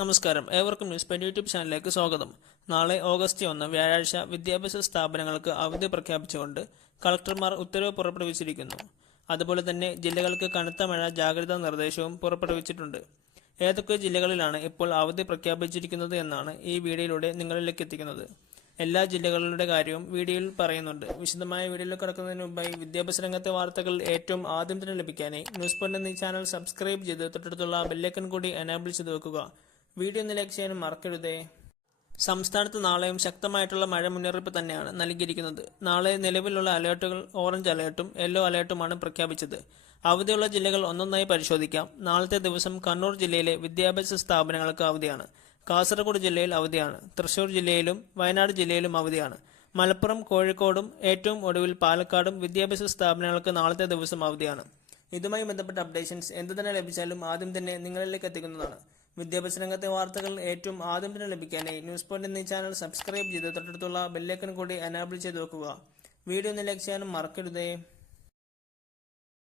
നമസ്കാരം. ഏവർക്കും news pen YouTube ചാനലിലേക്ക് സ്വാഗതം. നാളെ ഓഗസ്റ്റ് ഒന്ന് വ്യാഴാഴ്ച വിദ്യാഭ്യാസ സ്ഥാപനങ്ങൾക്ക് അവധി പ്രഖ്യാപിച്ചുകൊണ്ട് കളക്ടർമാർ ഉത്തരവ് പുറപ്പെടുവിച്ചിരിക്കുന്നു. അതുപോലെ തന്നെ ജില്ലകൾക്ക് കനത്ത മഴ ജാഗ്രതാ നിർദ്ദേശവും പുറപ്പെടുവിച്ചിട്ടുണ്ട്. ഏതൊക്കെ ജില്ലകളിലാണ് ഇപ്പോൾ അവധി പ്രഖ്യാപിച്ചിരിക്കുന്നത് എന്നാണ് ഈ വീഡിയോയിലൂടെ നിങ്ങളിലേക്ക് എത്തിക്കുന്നത്. എല്ലാ ജില്ലകളുടെ കാര്യവും വീഡിയോയിൽ പറയുന്നുണ്ട്. വിശദമായ വീഡിയോയിൽ കിടക്കുന്നതിന് മുമ്പായി വിദ്യാഭ്യാസ രംഗത്തെ വാർത്തകൾ ഏറ്റവും ആദ്യം തന്നെ ലഭിക്കാനായി ന്യൂസ് പോയിന്റ് എന്ന ചാനൽ സബ്സ്ക്രൈബ് ചെയ്ത് തൊട്ടടുത്തുള്ള ബെല്ലൈക്കൺ കൂടി എനാബിൾ ചെയ്ത് വെക്കുക. വീഡിയോ ഒന്ന് ലൈക്ക് ചെയ്യാനും മറക്കരുതേ. സംസ്ഥാനത്ത് നാളെയും ശക്തമായിട്ടുള്ള മഴ മുന്നറിയിപ്പ് തന്നെയാണ് നൽകിയിരിക്കുന്നത്. നാളെ നിലവിലുള്ള അലേർട്ടുകൾ ഓറഞ്ച് അലേർട്ടും യെല്ലോ അലേർട്ടുമാണ് പ്രഖ്യാപിച്ചത്. അവധിയുള്ള ജില്ലകൾ ഒന്നൊന്നായി പരിശോധിക്കാം. നാളത്തെ ദിവസം കണ്ണൂർ ജില്ലയിലെ വിദ്യാഭ്യാസ സ്ഥാപനങ്ങൾക്ക് അവധിയാണ്. കാസർഗോഡ് ജില്ലയിൽ അവധിയാണ്. തൃശൂർ ജില്ലയിലും വയനാട് ജില്ലയിലും അവധിയാണ്. മലപ്പുറം കോഴിക്കോടും ഏറ്റവും ഒടുവിൽ പാലക്കാടും വിദ്യാഭ്യാസ സ്ഥാപനങ്ങൾക്ക് നാളത്തെ ദിവസം അവധിയാണ്. ഇതുമായി ബന്ധപ്പെട്ട അപ്ഡേഷൻസ് എന്ത് തന്നെ ലഭിച്ചാലും ആദ്യം തന്നെ നിങ്ങളിലേക്ക് എത്തിക്കുന്നതാണ്. വിദ്യാഭ്യാസ രംഗത്തെ വാർത്തകൾ ഏറ്റവും ആദ്യം തന്നെ ലഭിക്കാനായി ന്യൂസ് പോയിന്റ് എന്നീ ചാനൽ സബ്സ്ക്രൈബ് ചെയ്ത് തൊട്ടടുത്തുള്ള ബെല്ലൈക്കൺ കൂടി അനാബിൾ ചെയ്ത് വെക്കുക. വീഡിയോ ഒന്ന് ലൈക്ക് ചെയ്യാനും മറക്കരുതേ.